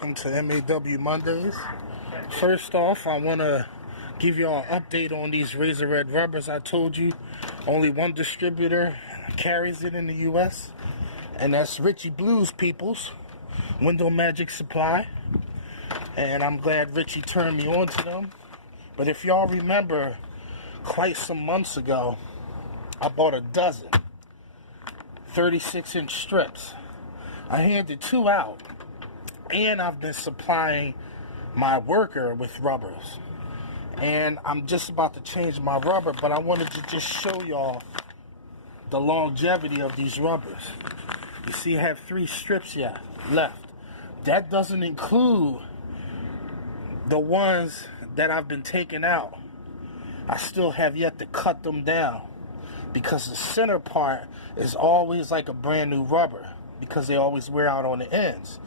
welcome to M.A.W. Mondays. First off, I want to give you all an update on these Razor Red rubbers. I told you only one distributor carries it in the U.S., and that's Richie Blues Peoples, Window Magic Supply. And I'm glad Richie turned me on to them. But if y'all remember, quite some months ago, I bought a dozen 36-inch strips. I handed 2 out, and I've been supplying my worker with rubbers. And I'm just about to change my rubber, but I wanted to just show y'all the longevity of these rubbers. You see, I have 3 strips left. That doesn't include the ones that I've been taking out. I still have yet to cut them down, because the center part is always like a brand new rubber, because they always wear out on the ends.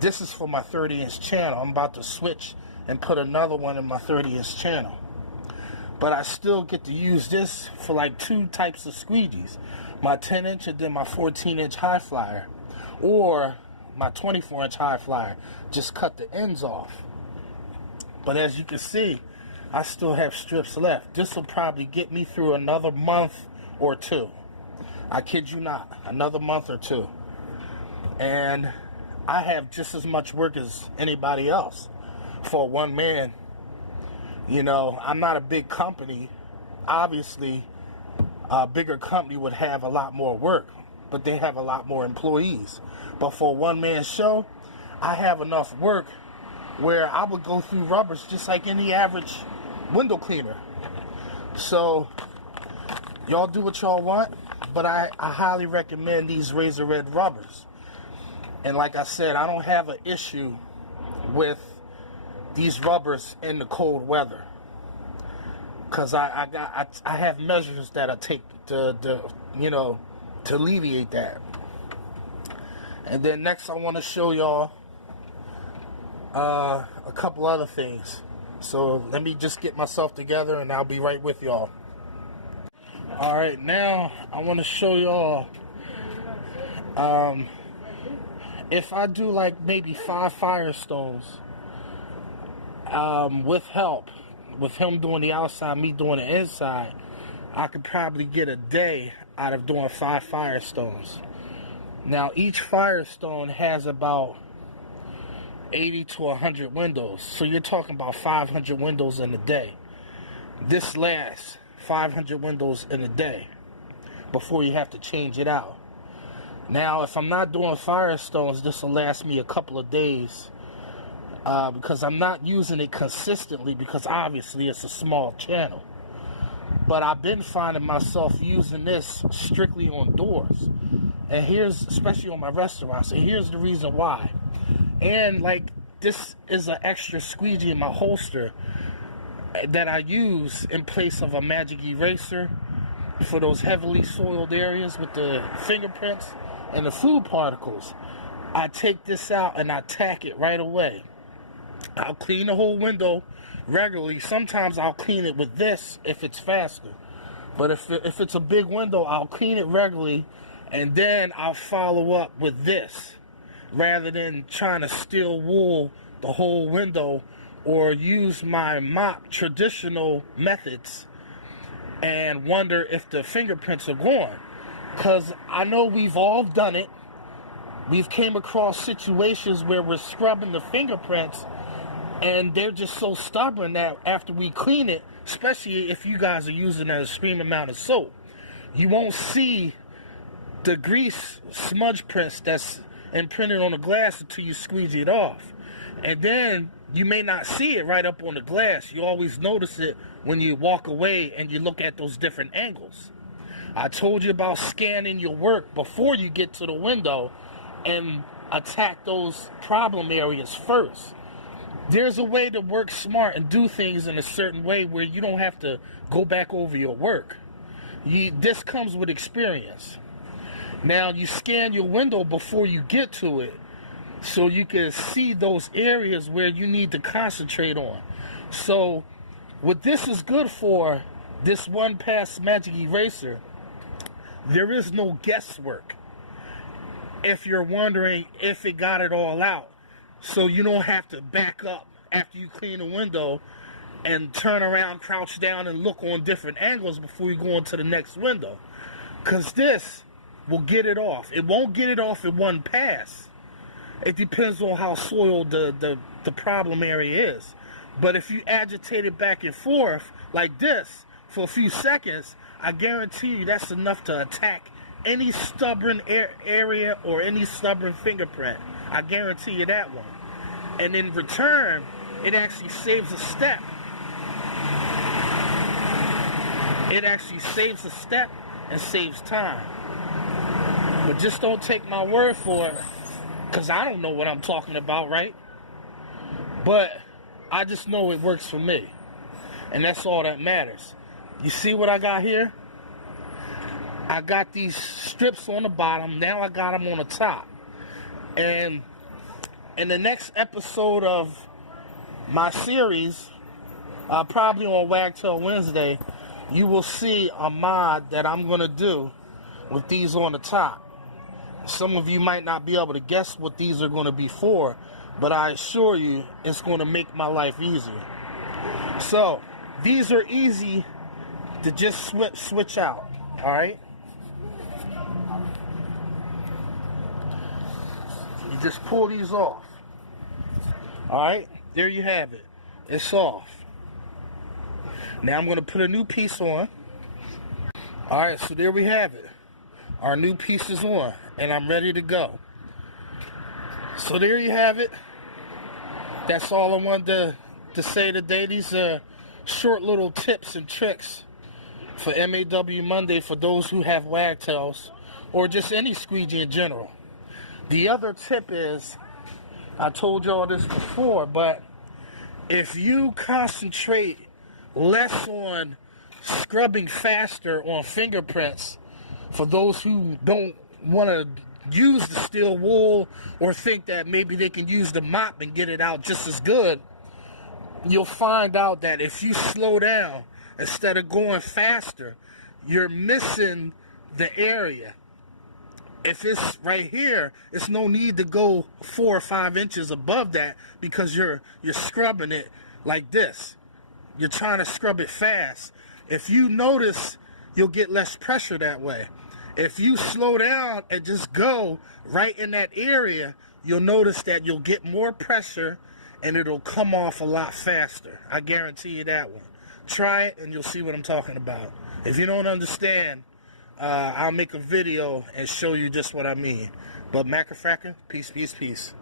This is for my 30-inch channel. I'm about to switch and put another one in my 30-inch channel. But I still get to use this for like 2 types of squeegees. My 10-inch and then my 14-inch high flyer. Or my 24-inch high flyer. Just cut the ends off. But as you can see, I still have strips left. This will probably get me through another month or 2. I kid you not. Another month or 2. And I have just as much work as anybody else for one man. You know, I'm not a big company. Obviously, a bigger company would have a lot more work, but they have a lot more employees. But for a one-man show, I have enough work where I would go through rubbers just like any average window cleaner. So, y'all do what y'all want, but I highly recommend these Razor Red rubbers. And like I said, I don't have an issue with these rubbers in the cold weather, because I have measures that I take to alleviate that. And then next, I want to show y'all a couple other things. So let me just get myself together, and I'll be right with y'all. All right, now I want to show y'all. If I do like maybe 5 Firestones, with help, with him doing the outside, me doing the inside, I could probably get a day out of doing 5 Firestones. Now, each Firestone has about 80 to 100 windows, so you're talking about 500 windows in a day. This lasts 500 windows in a day before you have to change it out. Now, if I'm not doing Firestones, this will last me a couple of days, because I'm not using it consistently, because obviously it's a small channel. But I've been finding myself using this strictly on doors. And here's, especially on my restaurants, and here's the reason why. And like, this is an extra squeegee in my holster that I use in place of a magic eraser for those heavily soiled areas with the fingerprints and the food particles. I take this out and I tack it right away. I'll clean the whole window regularly. Sometimes I'll clean it with this if it's faster. But if it's a big window, I'll clean it regularly, and then I'll follow up with this, rather than trying to steel wool the whole window or use my mop traditional methods and wonder if the fingerprints are gone. Because I know we've all done it. We've came across situations where we're scrubbing the fingerprints and they're just so stubborn that after we clean it, especially if you guys are using an extreme amount of soap, you won't see the grease smudge prints that's imprinted on the glass until you squeegee it off. And then you may not see it right up on the glass. You always notice it when you walk away and you look at those different angles. I told you about scanning your work before you get to the window and attack those problem areas first. There's a way to work smart and do things in a certain way where you don't have to go back over your work. This comes with experience. Now, you scan your window before you get to it, so you can see those areas where you need to concentrate on. So, what this is good for, this one-pass magic eraser, there is no guesswork if you're wondering if it got it all out. so you don't have to back up after you clean the window and turn around, crouch down, and look on different angles before you go into the next window. Because this will get it off. It won't get it off in one pass. It depends on how soiled the problem area is. But if you agitate it back and forth like this for a few seconds, I guarantee you that's enough to attack any stubborn area or any stubborn fingerprint. I guarantee you that one. And in return, it actually saves a step. It actually saves a step and saves time. But just don't take my word for it, because I don't know what I'm talking about, right? But I just know it works for me. And that's all that matters. You see what I got here? I got these strips on the bottom. Now I got them on the top. And in the next episode of my series, probably on Wagtail Wednesday, you will see a mod that I'm going to do with these on the top. Some of you might not be able to guess what these are going to be for, but I assure you it's going to make my life easier. So these are easy to just switch out, all right? You just pull these off. All right, there you have it. It's off. Now I'm going to put a new piece on. All right, so there we have it. Our new piece is on, and I'm ready to go. So there you have it. That's all I wanted to say today. These are short little tips and tricks for M.A.W. Monday for those who have wagtails or just any squeegee in general. The other tip is, I told y'all this before, but if you concentrate less on scrubbing faster on fingerprints, for those who don't want to use the steel wool or think that maybe they can use the mop and get it out just as good, you'll find out that if you slow down instead of going faster, you're missing the area. If it's right here, it's no need to go 4 or 5 inches above that, because you're scrubbing it like this. You're trying to scrub it fast. If you notice, you'll get less pressure that way. If you slow down and just go right in that area, you'll notice that you'll get more pressure and it'll come off a lot faster. I guarantee you that one. Try it and you'll see what I'm talking about. If you don't understand, I'll make a video and show you just what I mean. But Macafracker, peace, peace, peace.